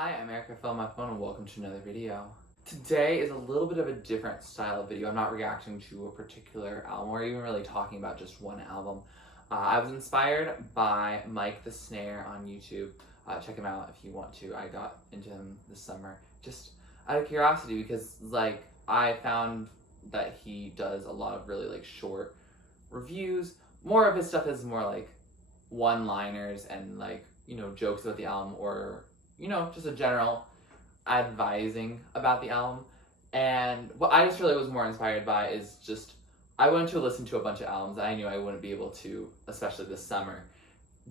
Hi, I'm Erica from my phone and welcome to another video. Today is a little bit of a different style of video. I'm not reacting to a particular album or even really talking about just one album. I was inspired by Mike the Snare on YouTube. Check him out if you want to. I got into him this summer just out of curiosity because I found that he does a lot of really short reviews. More of his stuff is more like one-liners and jokes about the album or just a general advising about the album. And what I just really was more inspired by is just, I wanted to listen to a bunch of albums that I knew I wouldn't be able to, especially this summer,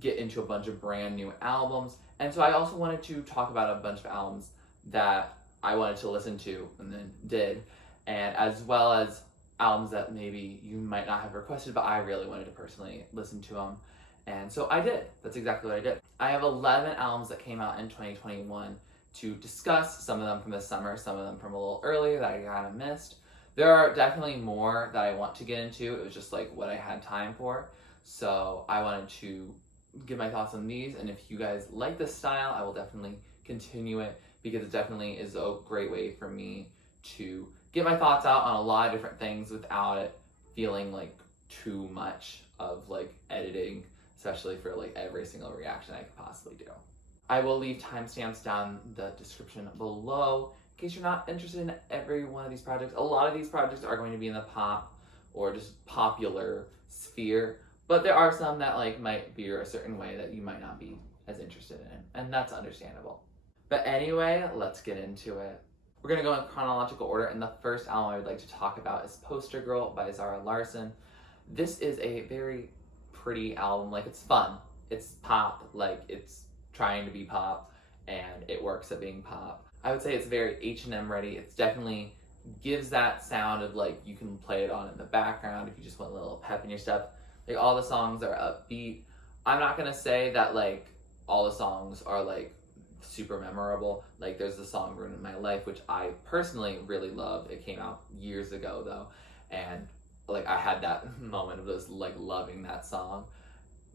get into a bunch of brand new albums. And so I also wanted to talk about a bunch of albums that I wanted to listen to and then did, and as well as albums that maybe you might not have requested, but I really wanted to personally listen to them. And so I did. That's exactly what I did. I have 11 albums that came out in 2021 to discuss, some of them from this summer, some of them from a little earlier that I kind of missed. There are definitely more that I want to get into. It was just what I had time for. So I wanted to give my thoughts on these, and if you guys like this style, I will definitely continue it because it definitely is a great way for me to get my thoughts out on a lot of different things without it feeling too much of editing, especially for every single reaction I could possibly do. I will leave timestamps down the description below in case you're not interested in every one of these projects. A lot of these projects are going to be in the pop or just popular sphere, but there are some that might veer a certain way that you might not be as interested in, and that's understandable. But anyway, let's get into it. We're gonna go in chronological order, and the first album I would like to talk about is Poster Girl by Zara Larsson. This is a very pretty album. It's fun, it's pop, it's trying to be pop, and it works at being pop. I would say it's very H&M ready. It's definitely gives that sound of you can play it on in the background if you just want a little pep in your step. All the songs are upbeat. I'm not gonna say that all the songs are super memorable. There's the song Ruin My Life, which I personally really love. It came out years ago though, and I had that moment of just loving that song.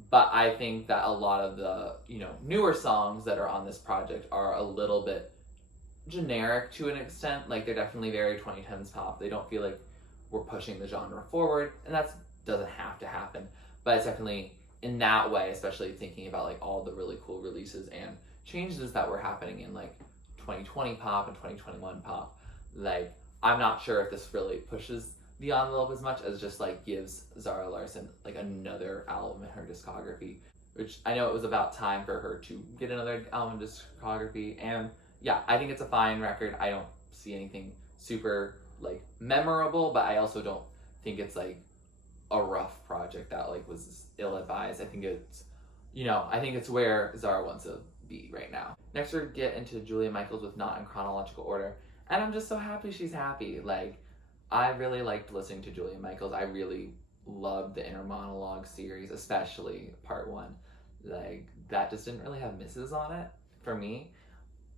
But I think that a lot of the newer songs that are on this project are a little bit generic to an extent. They're definitely very 2010s pop. They don't feel like we're pushing the genre forward, and that doesn't have to happen, but it's definitely in that way, especially thinking about all the really cool releases and changes that were happening in 2020 pop and 2021 pop. I'm not sure if this really pushes the envelope as much as just gives Zara Larsson another album in her discography, which I know it was about time for her to get another album in discography. And yeah, I think it's a fine record. I don't see anything super memorable, but I also don't think it's a rough project that was ill-advised. I think it's I think it's where Zara wants to be right now. Next we're get into Julia Michaels with Not in Chronological Order, and I'm just so happy she's happy. I really liked listening to Julia Michaels. I really loved the Inner Monologue series, especially part 1. That just didn't really have misses on it for me.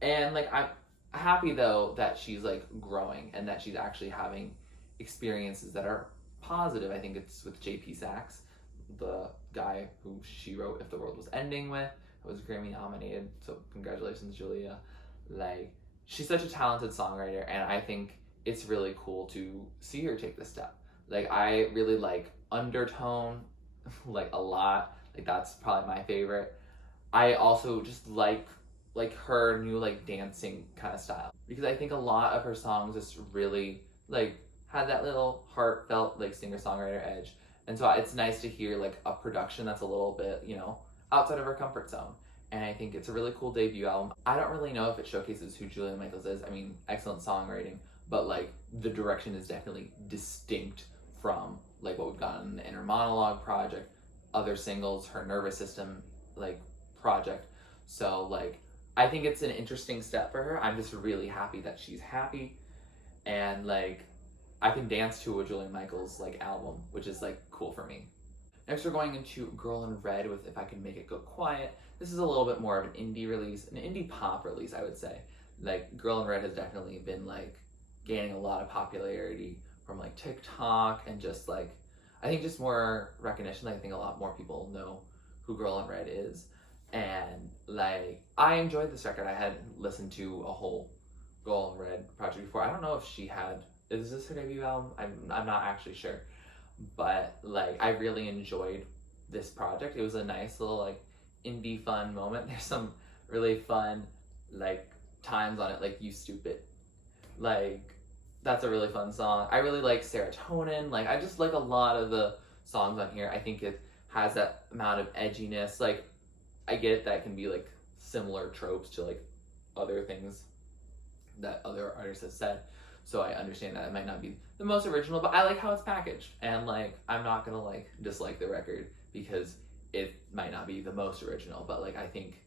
And I'm happy though that she's growing and that she's actually having experiences that are positive. I think it's with JP Saxe, the guy who she wrote If the World Was Ending with, who was Grammy nominated. So congratulations, Julia. She's such a talented songwriter, and I think it's really cool to see her take this step. I really like Undertone, a lot. That's probably my favorite. I also just like her new dancing kind of style, because I think a lot of her songs just really had that little heartfelt singer-songwriter edge. And so it's nice to hear a production that's a little bit, outside of her comfort zone. And I think it's a really cool debut album. I don't really know if it showcases who Julia Michaels is. I mean, excellent songwriting, but the direction is definitely distinct from what we've gotten in the Inner Monologue project, other singles, her Nervous System project. So I think it's an interesting step for her. I'm just really happy that she's happy, and I can dance to a Julia Michaels album, which is cool for me. Next we're going into Girl in Red with If I Can Make It Go Quiet. This is a little bit more of an indie release, an indie pop release, I would say. Girl in Red has definitely been gaining a lot of popularity from TikTok and just I think just more recognition. I think a lot more people know who Girl in Red is. And like, I enjoyed this record. I hadn't listened to a whole Girl in Red project before. I don't know if she had, is this her debut album? I'm not actually sure. But like, I really enjoyed this project. It was a nice little like indie fun moment. There's some really fun like times on it, like You Stupid. Like, that's a really fun song. I really like Serotonin. Like, I just like a lot of the songs on here. I think it has that amount of edginess. Like, I get it, that can be like similar tropes to like other things that other artists have said. So I understand that it might not be the most original, but I like how it's packaged. And like, I'm not gonna like dislike the record because it might not be the most original, but like, I think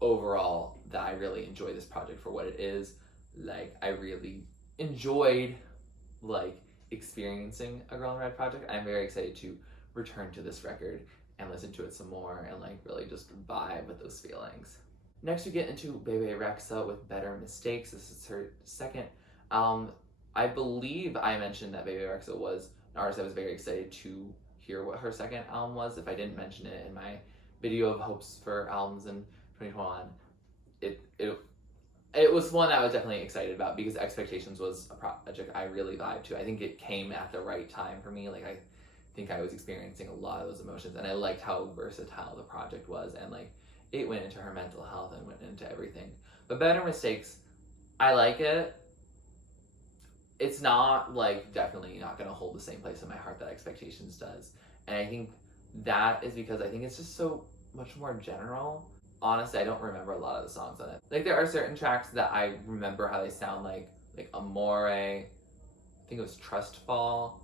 overall that I really enjoy this project for what it is. Like, I really enjoyed like experiencing a Girl in Red project. I'm very excited to return to this record and listen to it some more and like really just vibe with those feelings. Next we get into Bebe Rexha with Better Mistakes. This is her second album. I believe I mentioned that Bebe Rexha was an artist I was very excited to hear what her second album was. If I didn't mention it in my video of hopes for albums in 2021, it was one I was definitely excited about because Expectations was a project I really vibed to. I think it came at the right time for me. Like, I think I was experiencing a lot of those emotions, and I liked how versatile the project was, and like, it went into her mental health and went into everything. But Better Mistakes, I like it. It's not like, definitely not gonna hold the same place in my heart that Expectations does. And I think that is because I think it's just so much more general. Honestly, I don't remember a lot of the songs on it. Like, there are certain tracks that I remember how they sound, like Amore, I think it was Trust Fall.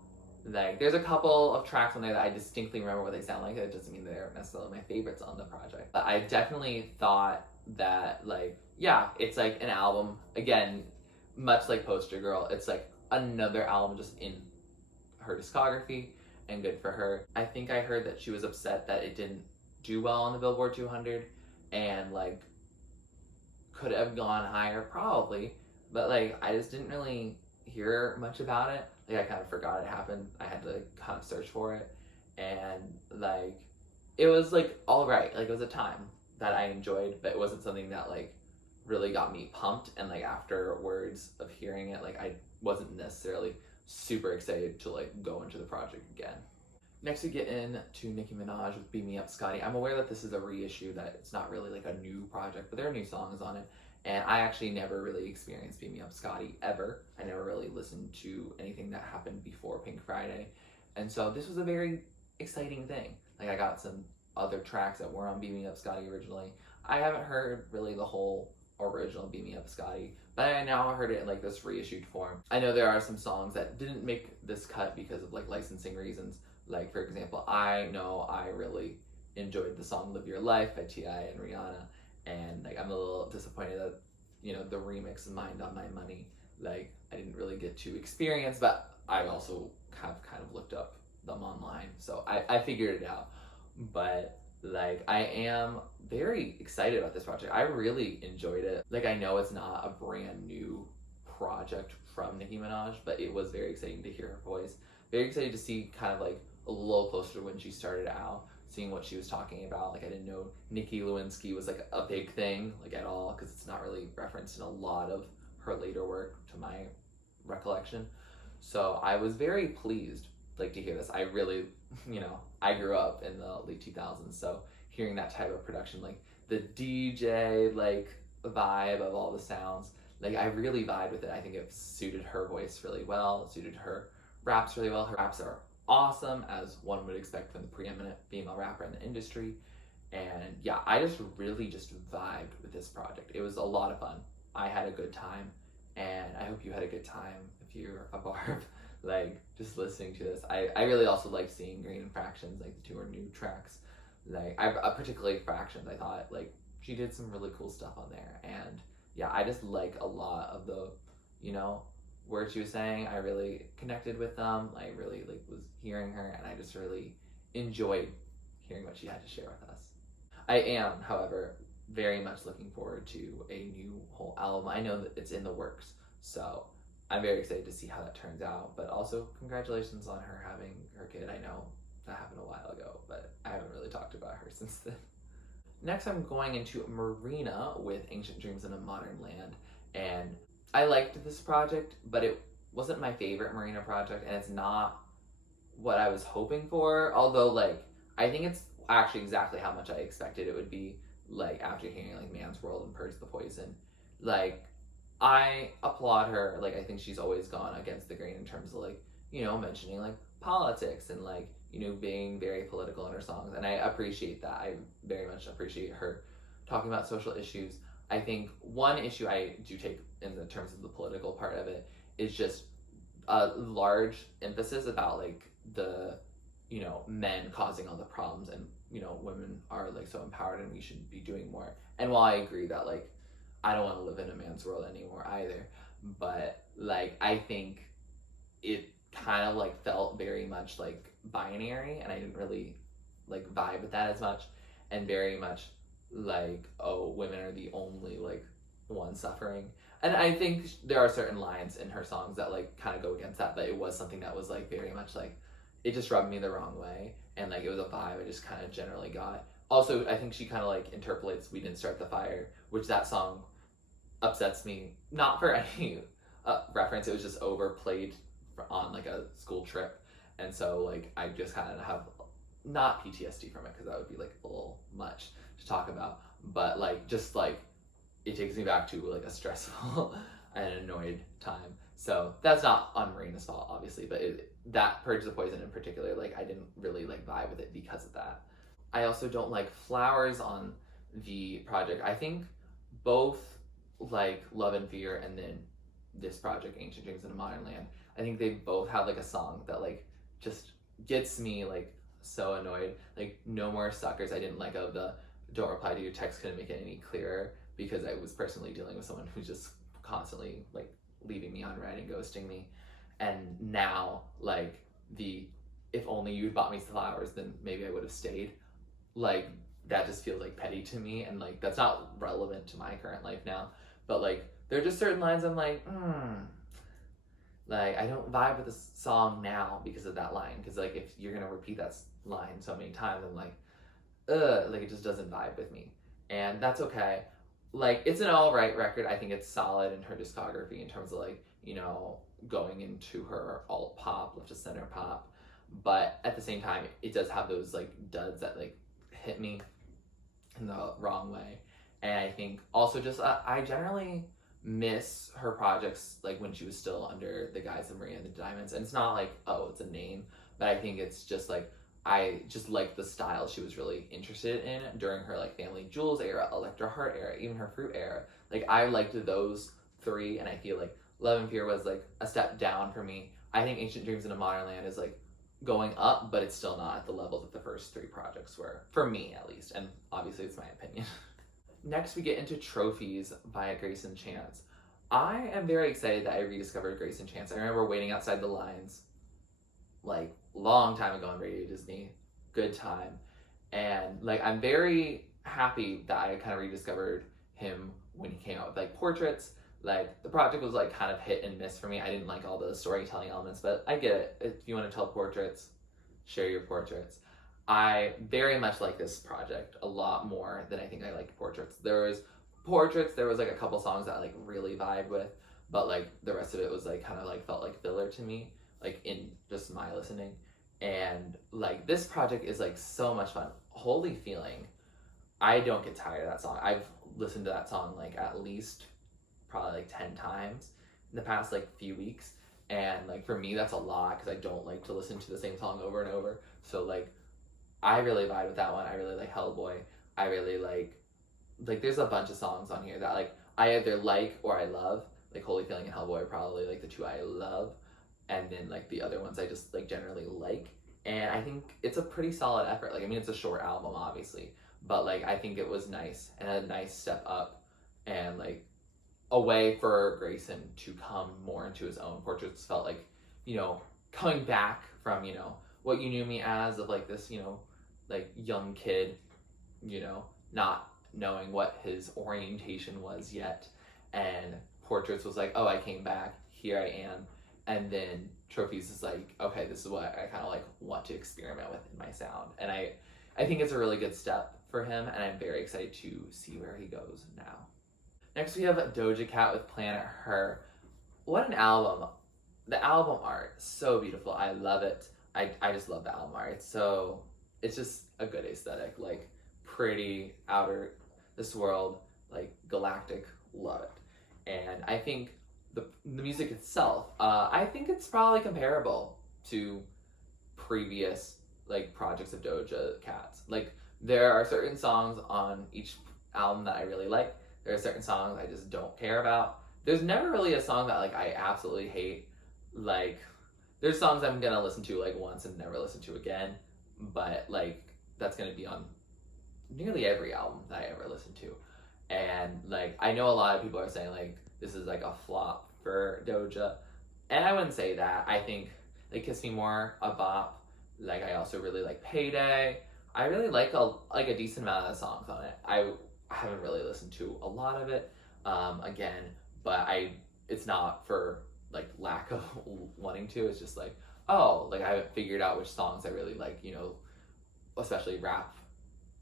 Like, there's a couple of tracks on there that I distinctly remember what they sound like. That doesn't mean they're necessarily my favorites on the project. But I definitely thought that, like, yeah, it's like an album. Again, much like Poster Girl, it's like another album just in her discography, and good for her. I think I heard that she was upset that it didn't do well on the Billboard 200, and like, could have gone higher probably, but like, I just didn't really hear much about it. Like, I kind of forgot it happened. I had to like kind of search for it, and like, it was like all right. Like, it was a time that I enjoyed, but it wasn't something that like really got me pumped. And like, afterwards of hearing it, like, I wasn't necessarily super excited to like go into the project again. Next we get into Nicki Minaj with Beat Me Up Scotty. I'm aware that this is a reissue, that it's not really like a new project, but there are new songs on it. And I actually never really experienced Beat Me Up Scotty ever. I never really listened to anything that happened before Pink Friday. And so this was a very exciting thing. Like, I got some other tracks that were on Beat Me Up Scotty originally. I haven't heard really the whole original Beat Me Up Scotty, but I now heard it in like this reissued form. I know there are some songs that didn't make this cut because of like licensing reasons. Like, for example, I know I really enjoyed the song Live Your Life by T.I. and Rihanna, and like, I'm a little disappointed that, you know, the remix Mind on My Money, like, I didn't really get to experience, but I also have kind of looked up them online, so I figured it out. But like, I am very excited about this project. I really enjoyed it. Like, I know it's not a brand new project from Nicki Minaj, but it was very exciting to hear her voice. Very excited to see kind of like a little closer to when she started out, seeing what she was talking about. Like, I didn't know Nicki Lewinsky was like a big thing, like, at all, because it's not really referenced in a lot of her later work to my recollection. So I was very pleased like to hear this. I really, you know, I grew up in the late 2000s, so hearing that type of production, like the DJ like vibe of all the sounds, like, I really vibed with it. I think it suited her voice really well. It suited her raps really well. Her raps are awesome, as one would expect from the preeminent female rapper in the industry. And yeah, I just really just vibed with this project. It was a lot of fun. I had a good time, and I hope you had a good time if you're a barb, like, just listening to this. I really also liked seeing Green and Fractions, like the two are new tracks. Like, I particularly Fractions, I thought like she did some really cool stuff on there. And yeah, I just like a lot of the, you know, words she was saying. I really connected with them. I really like was hearing her, and I just really enjoyed hearing what she had to share with us. I am, however, very much looking forward to a new whole album. I know that it's in the works, so I'm very excited to see how that turns out. But also, congratulations on her having her kid. I know that happened a while ago, but I haven't really talked about her since then. Next, I'm going into Marina with Ancient Dreams in a Modern Land. And I liked this project, but it wasn't my favorite Marina project, and it's not what I was hoping for. Although, like, I think it's actually exactly how much I expected it would be, like, after hearing, like, Man's World and Purge the Poison. Like, I applaud her. Like, I think she's always gone against the grain in terms of, like, you know, mentioning, like, politics and, like, you know, being very political in her songs. And I appreciate that. I very much appreciate her talking about social issues. I think one issue I do take in the terms of the political part of it is just a large emphasis about, like, the, you know, men causing all the problems, and, you know, women are, like, so empowered and we should be doing more. And while I agree that, like, I don't want to live in a man's world anymore either, but, like, I think it kind of, like, felt very much like binary, and I didn't really, like, vibe with that as much, and very much like, oh, women are the only, like, ones suffering. And I think there are certain lines in her songs that, like, kind of go against that, but it was something that was, like, very much like, it just rubbed me the wrong way, and, like, it was a vibe I just kind of generally got. Also, I think she kind of, like, interpolates We Didn't Start the Fire, which that song upsets me, not for any reference, it was just overplayed on, like, a school trip, and so, like, I just kind of have not PTSD from it, because that would be, like, a little much to talk about, but, like, just, like, it takes me back to, like, a stressful and annoyed time. So that's not on Marina's fault, obviously, but that Purge the Poison in particular, like, I didn't really, like, vibe with it because of that. I also don't like Flowers on the project. I think both, like, Love and Fear and then this project, Ancient Dreams in a Modern Land, I think they both have, like, a song that, like, just gets me, like, so annoyed. Like, No More Suckers, I didn't like of the Don't Reply to Your Text couldn't make it any clearer, because I was personally dealing with someone who's just constantly, like, leaving me on red and ghosting me. And now, like, the If Only You'd Bought Me Flowers, then maybe I would have stayed. Like, that just feels, like, petty to me, and, like, that's not relevant to my current life now. But, like, there are just certain lines I'm like, like, I don't vibe with this song now because of that line. Because, like, if you're gonna repeat that line so many times, I'm like, like, it just doesn't vibe with me. And that's okay. Like, it's an alright record. I think it's solid in her discography in terms of, like, you know, going into her alt pop, left to center pop. But at the same time, it does have those, like, duds that, like, hit me in the wrong way. And I think also just, I generally miss her projects, like, when she was still under the guise of Maria and the Diamonds. And it's not like, oh, it's a name, but I think it's just, like, I just like the style she was really interested in during her, like, Family Jewels era, Electra Heart era, even her Fruit era. Like, I liked those three, and I feel like Love and Fear was, like, a step down for me. I think Ancient Dreams in a Modern Land is, like, going up, but it's still not at the level that the first three projects were, for me at least, and obviously it's my opinion. Next, we get into Trophies by Greyson Chance. I am very excited that I rediscovered Greyson Chance. I remember waiting outside the lines, like, long time ago on Radio Disney, good time, and, like, I'm very happy that I kind of rediscovered him when he came out with, like, Portraits. Like, the project was, like, kind of hit and miss for me. I didn't like all the storytelling elements, but I get it. If you want to tell portraits, share your portraits. I very much like this project a lot more than I think I liked Portraits. There was like a couple songs that I, like, really vibe with, but, like, the rest of it was, like, kind of, like, felt like filler to me, like, in just my listening. And, like, this project is, like, so much fun. Holy Feeling, I don't get tired of that song. I've listened to that song, like, at least probably, like, 10 times in the past, like, few weeks, and, like, for me that's a lot because I don't like to listen to the same song over and over. So, like, I really vibe with that one. I really like Hellboy. I really like there's a bunch of songs on here that, like, I either like or I love. Like, Holy Feeling and Hellboy are probably, like, the two I love, and then, like, the other ones I just, like, generally like. And I think it's a pretty solid effort. Like, I mean, it's a short album, obviously, but, like, I think it was nice and a nice step up, and, like, a way for Greyson to come more into his own. Portraits felt like, you know, coming back from, you know, what you knew me as, of, like, this, you know, like, young kid, you know, not knowing what his orientation was yet. And Portraits was like, oh, I came back, here I am. And then Trophies is like, okay, this is what I kind of, like, want to experiment with in my sound. And I think it's a really good step for him, and I'm very excited to see where he goes now. Next we have Doja Cat with Planet Her. What an album. The album art, so beautiful. I love it. I just love the album art. It's just a good aesthetic, like pretty, outer this world, like galactic, love it. And I think the music itself, I think it's probably comparable to previous like projects of Doja Cat's. Like there are certain songs on each album that I really like. There are certain songs I just don't care about. There's never really a song that like I absolutely hate. Like there's songs I'm gonna listen to like once and never listen to again, but like that's gonna be on nearly every album that I ever listen to. And like I know a lot of people are saying like this is like a flop for Doja, and I wouldn't say that. I think like Kiss Me More, a bop. Like I also really like Payday. I really like a decent amount of songs on it. I haven't really listened to a lot of it again, but it's not for like lack of wanting to. It's just like, oh, like I haven't figured out which songs I really like, you know, especially rap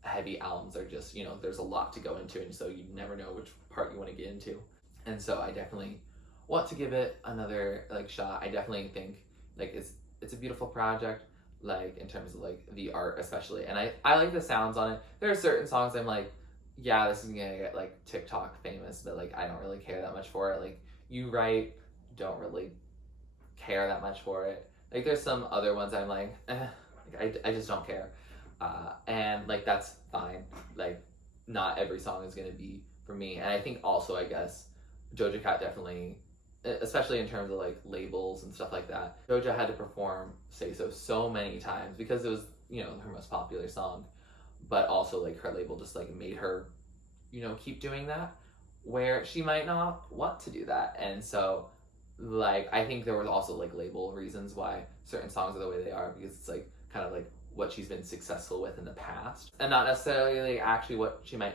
heavy albums are just, you know, there's a lot to go into, and so you never know which part you want to get into. And so I definitely want to give it another like shot. I definitely think like it's a beautiful project, like in terms of like the art especially, and I like the sounds on it. There are certain songs I'm like, yeah, this is gonna get like TikTok famous, but like I don't really care that much for it. Like You Right, don't really care that much for it. Like there's some other ones I'm like, like I just don't care. And like that's fine. Like not every song is gonna be for me. And I think also I guess Doja Cat definitely, especially in terms of like labels and stuff like that, Doja had to perform Say so many times because it was, you know, her most popular song, but also like her label just like made her, you know, keep doing that where she might not want to do that. And so like I think there was also like label reasons why certain songs are the way they are, because it's like kind of like what she's been successful with in the past and not necessarily actually what she might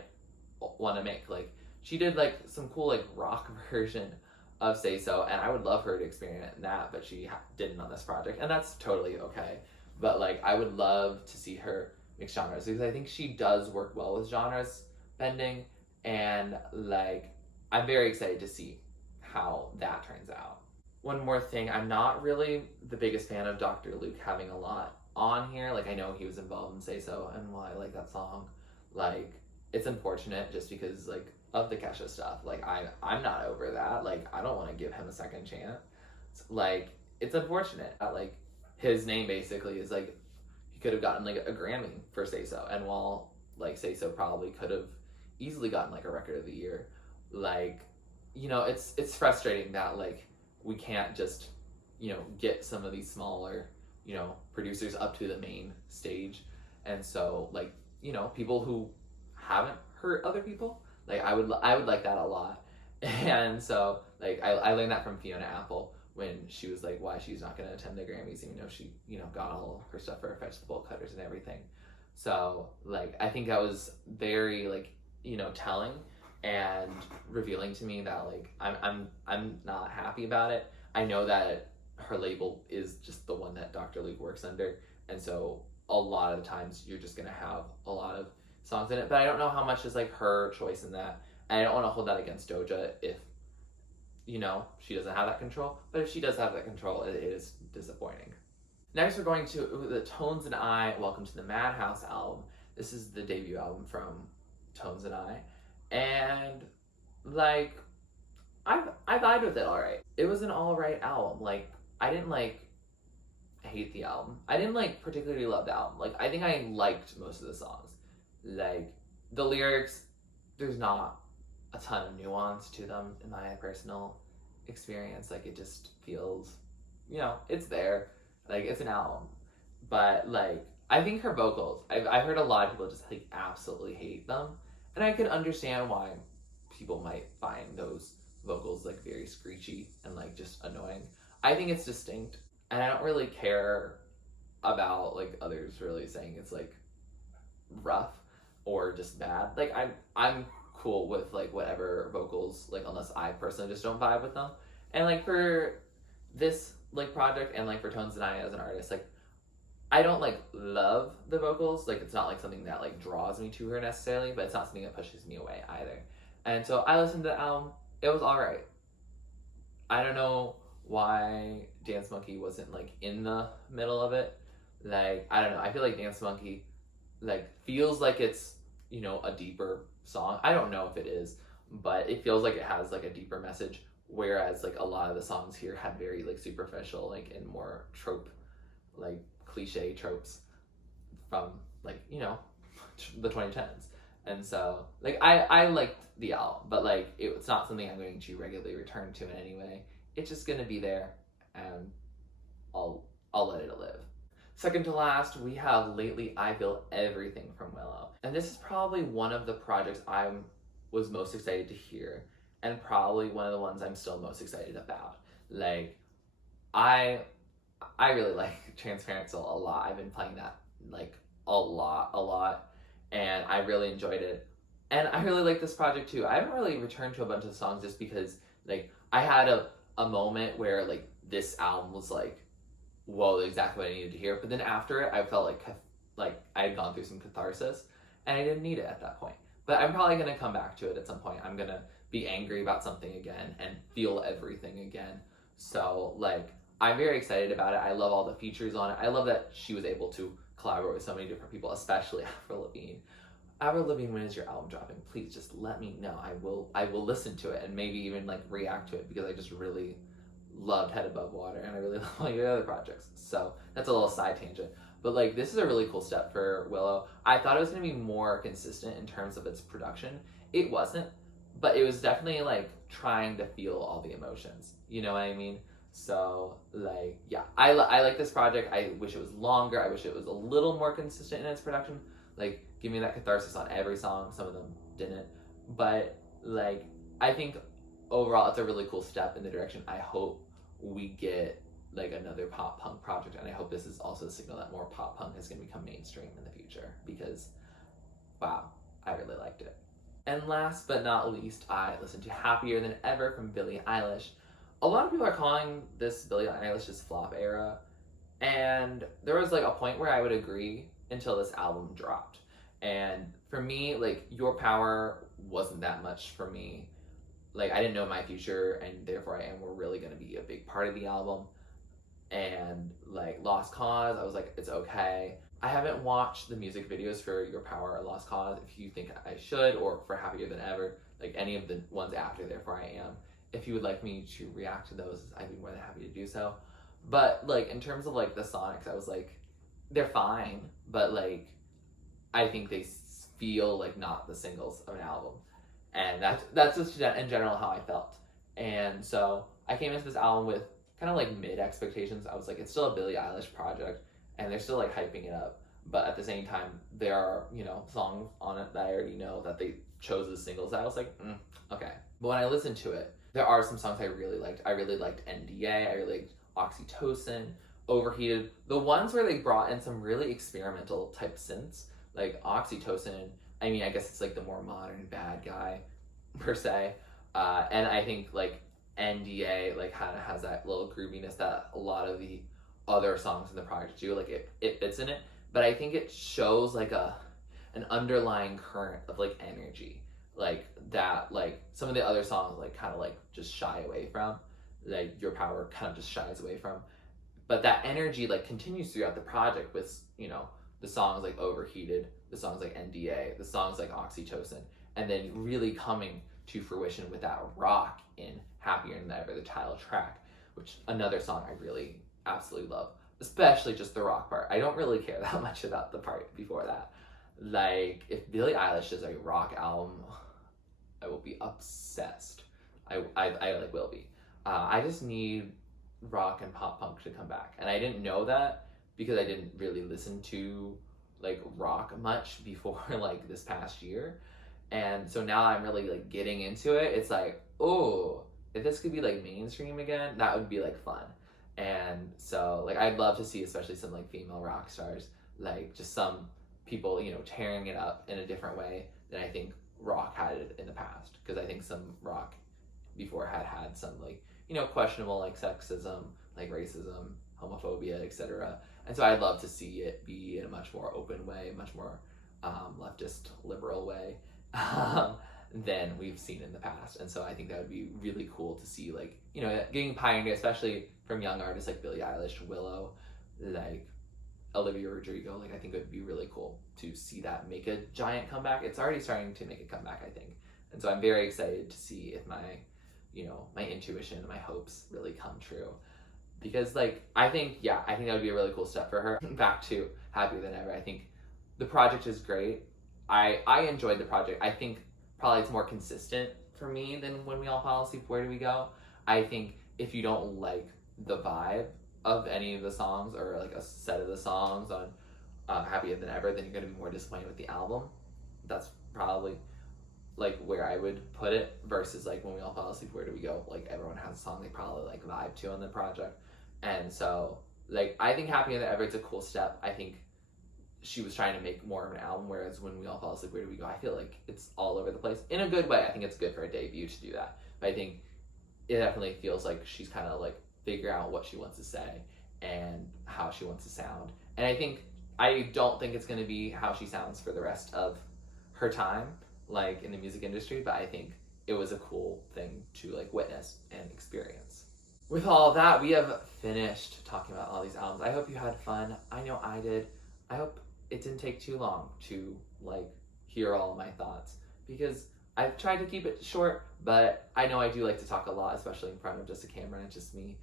want to make. Like she did like some cool like rock version of Say So, and I would love her to experience that, but she didn't on this project, and that's totally okay. But like I would love to see her mix genres, because I think she does work well with genres bending, and like I'm very excited to see how that turns out. One more thing, I'm not really the biggest fan of Dr. Luke having a lot on here. Like I know he was involved in Say So, and while I like that song, like it's unfortunate just because like of the Kesha stuff. Like I'm not over that. Like I don't want to give him a second chance. Like it's unfortunate that like his name basically is like he could have gotten like a Grammy for Say So, and while like Say So probably could have easily gotten like a record of the year, like, you know, it's frustrating that like we can't just, you know, get some of these smaller, you know, producers up to the main stage. And so like, you know, people who haven't hurt other people, like I would like that a lot. And so like I learned that from Fiona Apple when she was like why she's not going to attend the Grammys, even though she, you know, got all her stuff for her festival cutters and everything. So like I think that was very like, you know, telling and revealing to me that like I'm not happy about it. I know that her label is just the one that Dr. Luke works under, and so a lot of the times you're just gonna have a lot of songs in it, but I don't know how much is like her choice in that, and I don't want to hold that against Doja if, you know, she doesn't have that control. But if she does have that control, it is disappointing. Next we're going to the Tones and I Welcome to the Madhouse album. This is the debut album from Tones and I, and like I vibed with it alright. It was an alright album. Like I didn't like hate the album. I didn't like particularly love the album. Like I think I liked most of the songs. Like the lyrics, there's not a ton of nuance to them in my personal experience. Like it just feels, you know, it's there. Like it's an album. But like I think her vocals, I've heard a lot of people just like absolutely hate them, and I could understand why people might find those vocals like very screechy and like just annoying. I think it's distinct, and I don't really care about like others really saying it's like rough or just bad. Like I'm cool with like whatever vocals, like unless I personally just don't vibe with them. And like for this like project and like for Tones and I as an artist, like I don't like love the vocals, like it's not like something that like draws me to her necessarily, but it's not something that pushes me away either. And so I listened to the album, it was alright. I don't know why Dance Monkey wasn't like in the middle of it. Like, I don't know, I feel like Dance Monkey like feels like it's, you know, a deeper song. I don't know if it is, but it feels like it has like a deeper message, whereas like a lot of the songs here had very like superficial like and more trope, like cliche tropes from like, you know, the 2010s. And so like I liked the album, but like it's not something I'm going to regularly return to in any way. It's just gonna be there, and I'll let it live. Second to last, we have Lately I Feel Everything from Willow. And this is probably one of the projects I was most excited to hear, and probably one of the ones I'm still most excited about. Like, I really like Transparent Soul a lot. I've been playing that like a lot, and I really enjoyed it. And I really like this project too. I haven't really returned to a bunch of songs just because like I had a moment where like this album was like, whoa, exactly what I needed to hear. But then after it, I felt like I had gone through some catharsis, and I didn't need it at that point. But I'm probably gonna come back to it at some point. I'm gonna be angry about something again and feel everything again. So like I'm very excited about it. I love all the features on it. I love that she was able to collaborate with so many different people, especially Avril Lavigne. Avril Lavigne, when is your album dropping? Please just let me know. I will listen to it and maybe even like react to it, because I just really loved Head Above Water, and I really love all your other projects. So that's a little side tangent. But like this is a really cool step for Willow. I thought it was gonna be more consistent in terms of its production. It wasn't, but it was definitely like trying to feel all the emotions. You know what I mean? So like yeah, I like this project. I wish it was longer. I wish it was a little more consistent in its production. Like give me that catharsis on every song. Some of them didn't, but like I think overall it's a really cool step in the direction I hope we get like another pop punk project. And I hope this is also a signal that more pop punk is going to become mainstream in the future, because wow, I really liked it. And last but not least, I listened to Happier Than Ever from Billie Eilish. A lot of people are calling this Billie Eilish's flop era, and there was like a point where I would agree until this album dropped. And for me, like Your Power wasn't that much for me. Like I didn't know My Future and Therefore I Am were really going to be a big part of the album. And like Lost Cause, I was like, it's okay. I haven't watched the music videos for Your Power or Lost Cause. If you think I should, or for Happier Than Ever, like any of the ones after Therefore I Am, if you would like me to react to those, I'd be more than happy to do so. But like in terms of like the Sonics, I was like, they're fine, but like I think they feel like not the singles of an album. And that's just in general how I felt. And so I came into this album with kind of like mid expectations. I was like, it's still a Billie Eilish project, and they're still like hyping it up. But at the same time, there are, you know, songs on it that I already know that they chose as singles. I was like, okay. But when I listened to it, there are some songs I really liked. I really liked NDA. I really liked Oxytocin, Overheated. The ones where they brought in some really experimental type synths, like Oxytocin. I mean, I guess it's like the more modern Bad Guy, per se. And I think like NDA like kind of has that little grooviness that a lot of the other songs in the project do. Like it fits in it, but I think it shows like an underlying current of like energy, like that like some of the other songs like kind of like just shy away from, like Your Power kind of just shies away from. But that energy like continues throughout the project with, you know, the songs like Overheated, the songs like NDA, the songs like Oxytocin, and then really coming to fruition with that rock in Happier Than Ever, the title track, which another song I really absolutely love, especially just the rock part. I don't really care that much about the part before that. Like if Billie Eilish does a rock album, I will be obsessed. I like will be. I just need rock and pop punk to come back, and I didn't know that because I didn't really listen to like rock much before like this past year. And so now I'm really like getting into it. It's like, oh, if this could be like mainstream again, that would be like fun. And so like I'd love to see especially some like female rock stars, like just some people, you know, tearing it up in a different way than I think rock had it in the past. Because I think some rock before had some like, you know, questionable like sexism, like racism, homophobia, etc. And so I'd love to see it be in a much more open way, much more leftist, liberal way than we've seen in the past. And so I think that would be really cool to see, like, you know, getting pioneered, especially from young artists like Billie Eilish, WILLOW, like Olivia Rodrigo. Like, I think it would be really cool to see that make a giant comeback. It's already starting to make a comeback, I think. And so I'm very excited to see if my, you know, my intuition and my hopes really come true. Because, like, I think that would be a really cool step for her. Back to Happier Than Ever. I think the project is great. I enjoyed the project. I think probably it's more consistent for me than When We All Fall Asleep, Where Do We Go? I think if you don't like the vibe of any of the songs, or like a set of the songs on Happier Than Ever, then you're going to be more disappointed with the album. That's probably like where I would put it, versus like When We All Fall Asleep, Where Do We Go? Like, everyone has a song they probably like vibe to on the project. And so, like, I think Happier Than Ever, it's a cool step. I think she was trying to make more of an album, whereas When We All Fall Asleep, Where Do We Go? I feel like it's all over the place. In a good way. I think it's good for a debut to do that. But I think it definitely feels like she's kind of like figuring out what she wants to say and how she wants to sound. And I don't think it's going to be how she sounds for the rest of her time, like, in the music industry, but I think it was a cool thing to, like, witness and experience. With all of that, we have finished talking about all these albums. I hope you had fun. I know I did. I hope it didn't take too long to, like, hear all of my thoughts, because I've tried to keep it short, but I know I do like to talk a lot, especially in front of just a camera and just me.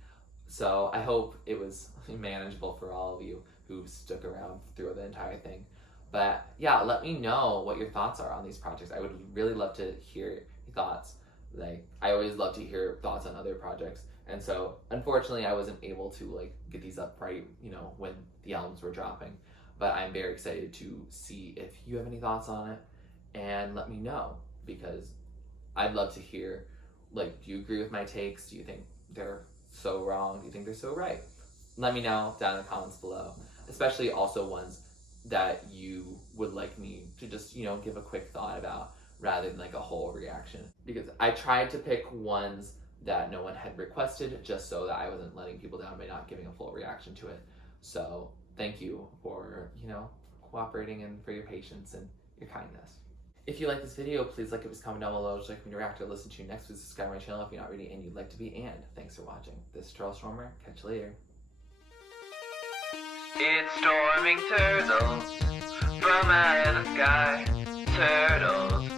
So I hope it was manageable for all of you who stuck around through the entire thing. But yeah, let me know what your thoughts are on these projects. I would really love to hear your thoughts. Like, I always love to hear thoughts on other projects. And so, unfortunately, I wasn't able to, like, get these up right, you know, when the albums were dropping. But I'm very excited to see if you have any thoughts on it, and let me know, because I'd love to hear, like, do you agree with my takes? Do you think they're so wrong? Do you think they're so right? Let me know down in the comments below, especially also ones that you would like me to just, you know, give a quick thought about, rather than like a whole reaction. Because I tried to pick ones that no one had requested, just so that I wasn't letting people down by not giving a full reaction to it. So thank you for, you know, cooperating, and for your patience and your kindness. If you like this video, please like it, comment down below, would you like me to react or listen to you next. Please subscribe to my channel if you're not already and you'd like to be, and thanks for watching. This is TurtleStormer, catch you later. It's storming turtles from out of the sky. Turtles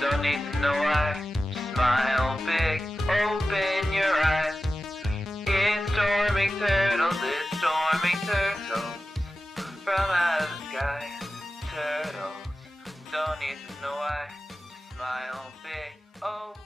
don't need to know why. Just smile big, open your eyes. It's storming turtles from out of the sky. Turtles don't need to know why. Just smile big, open